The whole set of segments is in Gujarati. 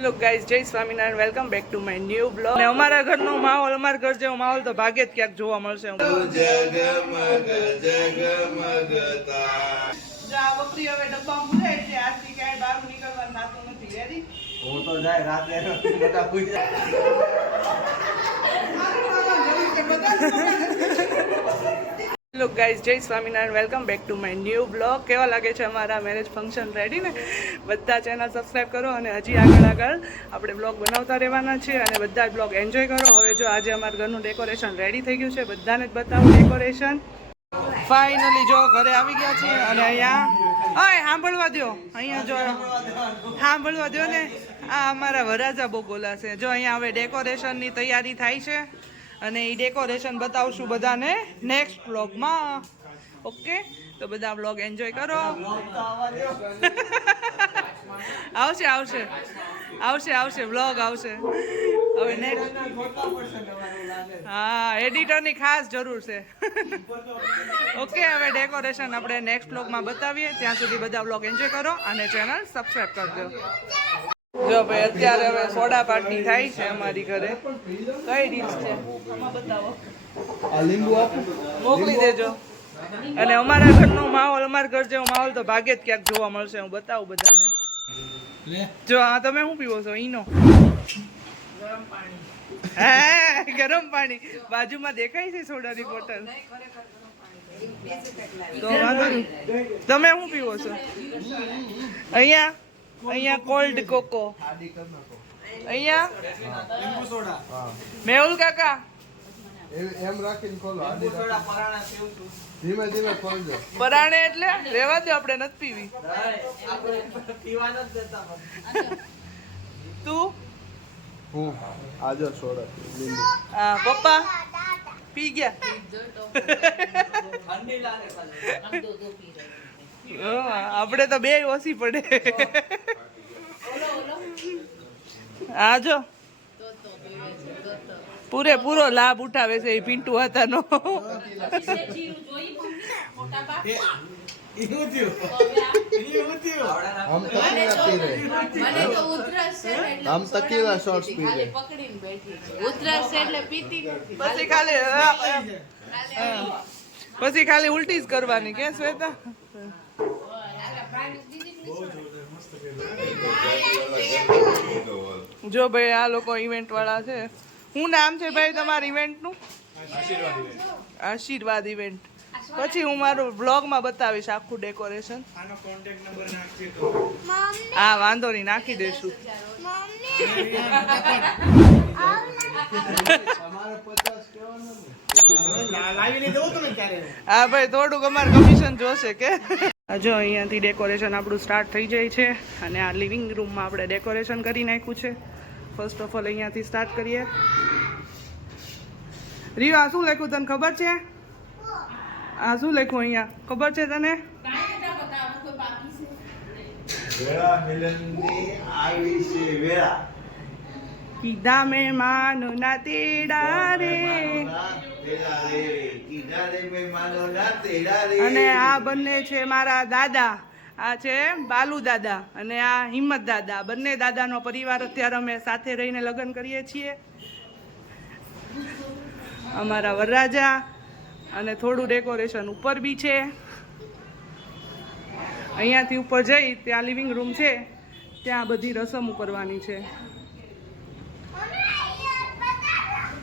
હેલો ગાઈઝ, જય Swaminarayan, welcome back to my new blog. અને અમારા ઘરનો માહોલ, અમારા ઘર જેવો માહોલ તો ભાગ્યે જ ક્યાંક જોવા મળશે. આ બકરી હવે ડબ્બા મૂકે એટલે આજથી ક્યાંય બહાર નીકળવાનું થતું નથી. રેડી? હું તો જાય રાતે મોટા પૂજા. હેલો ગાઈઝ, જય Swaminarayan, welcome back to my new blog. કેવા લાગે છે અમારા મેરેજ ફંક્શન? રેડી ને? બધા ચેનલ સબસ્ક્રાઈબ કરો અને હજી આગળ આપણે બ્લોગ બનાવતા રહેવાના છે અને બધા જ બ્લોગ એન્જોય કરો. હવે જો આજે અમારા ઘરનું ડેકોરેશન રેડી થઈ ગયું છે, બધાને જ બતાવું ડેકોરેશન. ફાઇનલી જો ઘરે આવી ગયા છીએ અને અહીંયા સાંભળવા દો, અહીંયા જો સાંભળવા દો ને, આ અમારા વરાજા બહુ બોલાશે. જો અહીંયા હવે ડેકોરેશનની તૈયારી થાય છે અને એ ડેકોરેશન બતાવશું બધાને નેક્સ્ટ વ્લોગમાં. ઓકે, તો બધા વ્લોગ એન્જોય કરો. આવશે આવશે આવશે આવશે વ્લોગ આવશે હવે નેક્સ્ટ. હા, એડિટરની ખાસ જરૂર છે. ઓકે, હવે ડેકોરેશન આપણે નેક્સ્ટ વ્લોગમાં બતાવીએ. ત્યાં સુધી બધા વ્લોગ એન્જોય કરો અને ચેનલ સબસ્ક્રાઈબ કરજો. જો ભાઈ, અત્યારે હવે સોડા પાર્ટી થાય છે અમારી ઘરે. કઈ ડીશ છે આમાં બતાવો. આ લીંબુ આપો, મોકલી દેજો. અને અમારા ઘરનો માહોલ, અમારા ઘર જેવો માહોલ તો ભાગ્યે જ ક્યાંક જોવા મળશે. હું બતાવું બધાને. જો આ તમે શું પીવો છો? ઈનો ગરમ પાણી. હા, ગરમ પાણી બાજુમાં દેખાય છે સોડાની બોટલ. તો વાંધો નહીં. તમે શું પીવો છો? અહીંયા કોલ્ડ કોકો. અહીંયા મેહુલ કાકા એમ રાખીને ખોલો. ધીમે ધીમે ખોલજો. પરાણે એટલે રેવા દો, આપણે નથી પીવી. તું હું આજો સોડા લીંબુ. હા, પપ્પા પી ગયા. આપણે તો બે ઓછી પડે. હા, જો પૂરેપૂરો લાભ ઉઠાવે છે એ પિન્ટુ હતાનો. हम तकीला शॉट्स पी रहे. પછી ખાલી ઉલટી જ કરવાની કે શ્વેતા? જો ભાઈ, આ લોકો ઇવેન્ટ વાળા છે. શું નામ છે ભાઈ તમારા ઇવેન્ટનું? આશીર્વાદ ઇવેન્ટ. પછી હું મારું બ્લોગમાં બતાવીશ આખું ડેકોરેશન. હા, વાંધો નહીં, નાખી દઈશું. હા ભાઈ, થોડુંક અમારે કમિશન જોશે કે. જો અહીંયાથી ડેકોરેશન આપણું સ્ટાર્ટ થઈ જાય છે અને આ લિવિંગ રૂમમાં આપણે ડેકોરેશન કરી નાખ્યું છે. ફર્સ્ટ ઓફ ઓલ અહીંયાથી સ્ટાર્ટ કરીએ. રીવા, શું લખ્યું તને ખબર છે? આ શું લખ્યું અહીંયા ખબર છે તને? કીધા મહેમાનો ના તેડા રે. અને આ બંને છે મારા દાદા. આ છે બાલુ દાદા અને આ હિંમત દાદા. બંને દાદાનો પરિવાર અત્યારે અમે સાથે રહીને લગ્ન કરીએ છીએ. અમારા વરરાજા અને થોડું ડેકોરેશન ઉપર બી છે. અહીંયાથી ઉપર જઈ ત્યાં લિવિંગ રૂમ છે, ત્યાં બધી રસમો કરવાની છે.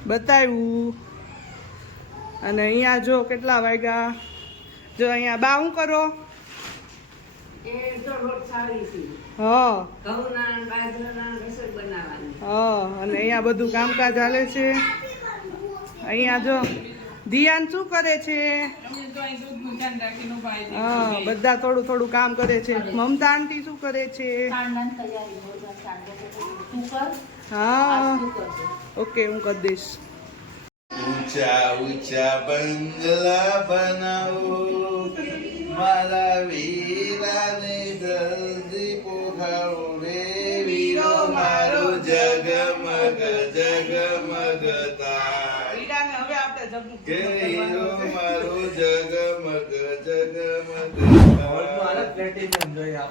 બતાવ્યું. અને અહીંયા જો કેટલા વાગ્યા. જો અહીંયા બા શું કરો? હા, અને અહીંયા બધું કામકાજ ચાલે છે. અહીંયા જો ધ્યાન શું કરે છે? હા, બધા થોડું થોડું કામ કરે છે. મમતા આંટી શું કરે છે? હા, ઓકે, હું કરી દઈશ. ઊંચા ઊંચા બંગલા બનાવો, મારા વીરાને જલ્દી પોખાવો રે વીરો મારો જગમગ જગમગ થાય. કે હીરો મારો જગમગ જગમગ થાય.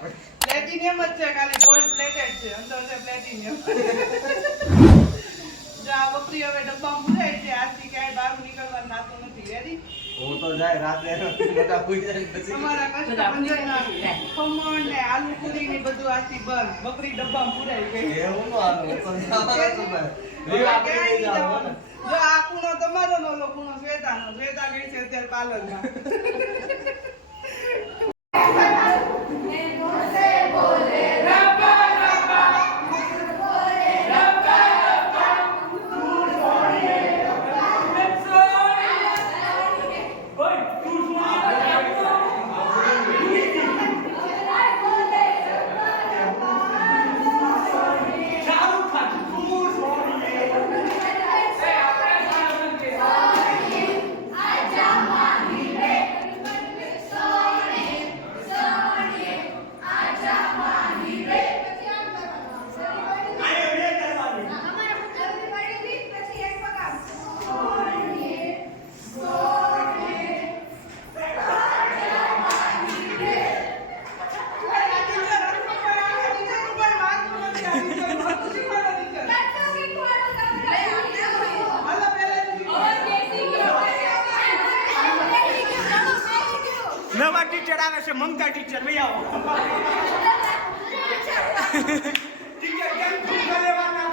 પ્લેટિનિયમ જ છે, ખાલી ગોલ્ડ પ્લેટેડ છે, અંદર છે પ્લેટિનિયમ. જો આ બકરી હવે ડબ્બામાં ભરાય છે, આજથી ક્યાંય બહાર નીકળવાનું નાતું નથી. રેડી? હું તો જાય રાતે મોટા પૂઈ જાય પછી તમારા કષ્ટભંજનના ખમણ ને આલુ પૂરી ને બધું આજથી બંધ. બકરી ડબ્બામાં પુરાઈ ગઈ. એવું નો આવે તો જવાનું તો ભાઈ આપણે નહીં જવાનું. જો આ ખૂણો તમારો ને ઓલો ખૂણો શ્વેતાનો. શ્વેતા ગઈ છે અત્યારે પાર્લરમાં. નવા ટીચર આવે છે, મમતા ટીચર ભાઈ આવો. ટીચર કેમ ભૂખા લેવાના?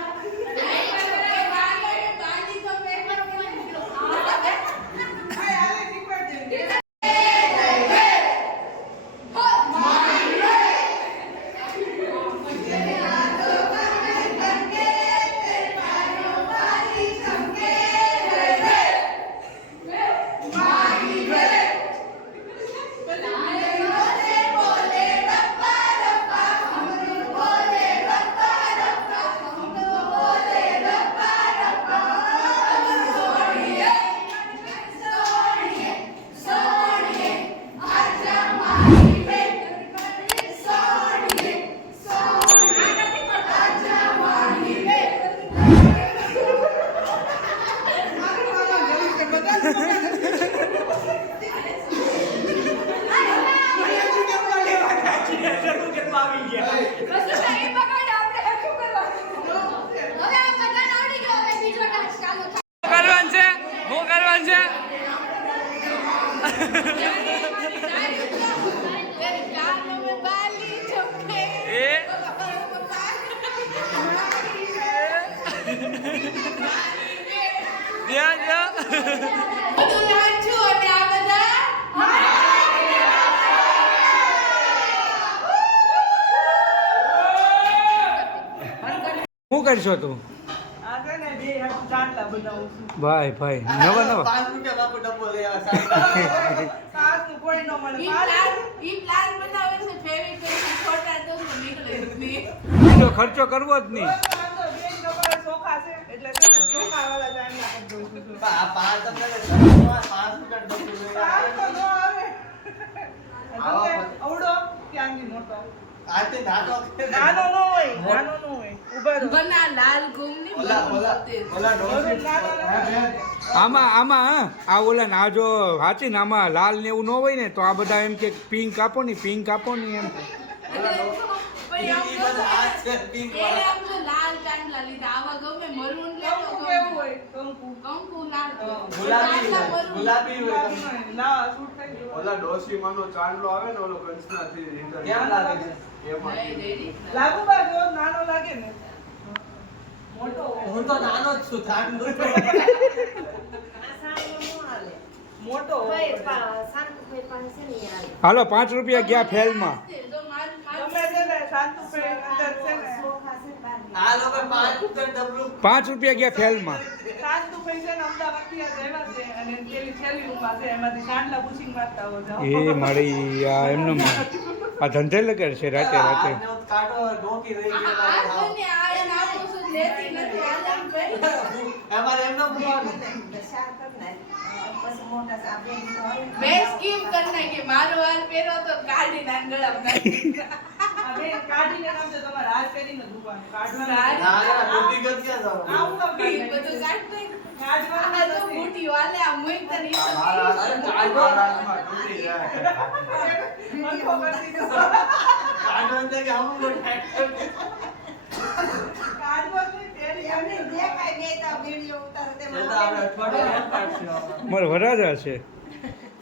શું કરશો તું? આ છે ને બે ચાંદલા બનાવું છું. ભાઈ ભાઈ નવા નવા 5 રૂપિયા બાપુ ડબ્બો લઈ આવે કાચનું કોઈ ન મળે. બીજો ખર્ચો કરવો જ નહીં. વાંધો બેન તમારા ચોખા છે એટલે છે ને ચોખાવાળા ચાંદલા કરી દઉં છું. આ 5 રૂપિયા 5 રૂપિયા ડબ્બો લઈ સારું તો આવે ન આવે. આવો તમને અવડો ત્યાંથી મોટો. આતે નાટો નાનો ન હોય, નાનો ન હોય. ઉભા રહો. ઓલા ડોસી આમાં હા, આ ઓલા ને આ જો સાચી ને આમાં લાલ ને એવું ન હોય ને તો આ બધા એમ કે પિંક આપો ને પિંક આપો ને એમ. કંકુ કેવું હોય? કંકુ. ગુલાબી હોય ના, સૂટ થઈ ગયું. ઓલા ડોસીમાંનો ચાંદલો આવે ને ઓલો કંચનાથી રીંગણ. કેમ લાગે છે એમાં લાગુ બાજુ નાનો લાગે ને મોટો હોય. હું તો નાનો જ છું થાંડલો મોટો હોય. હાલો 5 રૂપિયા ગયા ફેલમાં. તમે છે ને શાંતુભાઈ અંદર છે ને આ લોકો 5 રૂપિયા ડબલું 5 રૂપિયા ગયા ફેલમાં. શાંતુભાઈ છે ને અમદાવાદથી જ આવ્યા છે અને પેલી છેલ્લી રૂમમાં છે એમાંથી ચાંદલા પૂછીને મારતા હોય જાઓ. એ મારી આ એમનો આ ધંધે લગાડ છે રાતે રાતે. કાટો ડોકી રહી ગઈ અમારે એમનો પૂછવાનું આ બેન કાઢીને નાખજો, તમારે હાથ પહેરીને જ ઊભા. કાઢવાના. ના ના ડોકી ગત ક્યાં જાવ આ હું કામ કાઢી નાખી? કાઢવાના નથી. મારા હાથમાં તૂટી જાય હરખો કરી દીધો. કાઢવાનું છે કે આમ બોલ કાઢવો જ નહીં, તેરી એમને દેખાય નહીં તો વિડીયો ઉતારો તે એ તો આપણે અઠવાડિયે હેર પાડશું. મારે વરાજા છે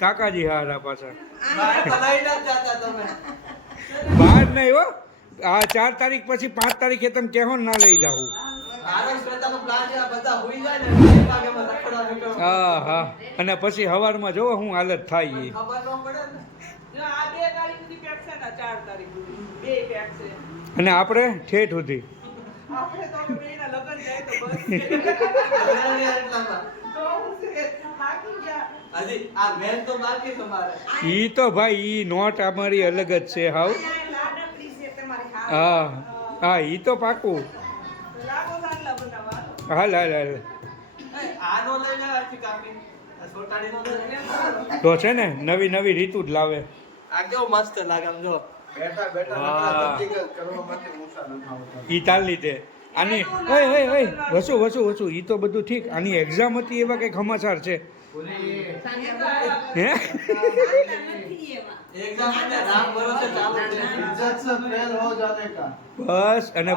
કાકાજી હારા પાછા બહાર તો લઈને જ જાતા તમે. બહાર નહીં હો આ 4 તારીખ પછી 5 તારીખે તમે કહેવો ને ના લઈ જાઉં આરવ શ્વેતાનો પ્લાન છે, આ બધા હુઈ જાય ને 2 વાગ્યામાં રખડવા નીકળો. હા હા અને પછી સવારમાં જોવો હું હાલત થાય ઈ. ખબર ન પડે ને. જો આ 2 તારીખ સુધી પેક છે ને 4 તારીખ સુધી 2 પેક છે. અને આપણે ઠેઠ સુધી આપણે તો હવે બેયના લગ્ન જાય તો બસ છે. બધાને એટલામાં. તો હું છે, થાકી ગયા. હજી આ મેન તો બાકી તમારે. ઈ તો ભાઈ ઈ નોટ અમારી અલગ જ છે હાવ લાડકડી છે તમારી હાથ હા હા ઈ તો પાકું લાગો સાંડલા બનાવવા. હાલ હાલ હાલ આનો લઈ લેવાથી કાપી. આ સોટાડીનો લઈ લે. તો છે ને નવી નવી રીતુ જ લાવે આ કેવો મસ્ત લાગે આમ જો. બેઠા બેઠા વાહ. નકરા ધરતીકંપ કરવા માટે ઊંચા નથી આવતા. ઈ તાલ લીધે આની ઓય ઓય ઓય વસુ ઈ તો બધું ઠીક આની એક્ઝામ હતી એવા કંઈક સમાચાર છે હે નથી એવા એકદમ એટલે રામ ભરોસે ચાલુ છે. इज्जत से फेल हो जाने का બસ અને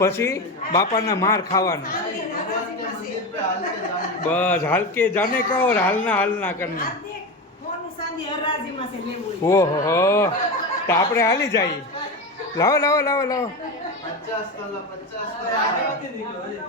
પછી બાપાના માર ખાવાના भगवान के मंदिर पे हाल के जाने બસ હાલ કે જાને કા ઓર હાલના કરના આ દેખ મોનું સાંજે હરાજીમાં છે લેવું ઓહો તો આપણે હાલી જઈએ લાવો 50 तला 50 આગળ નથી નીકળ્યો હજી.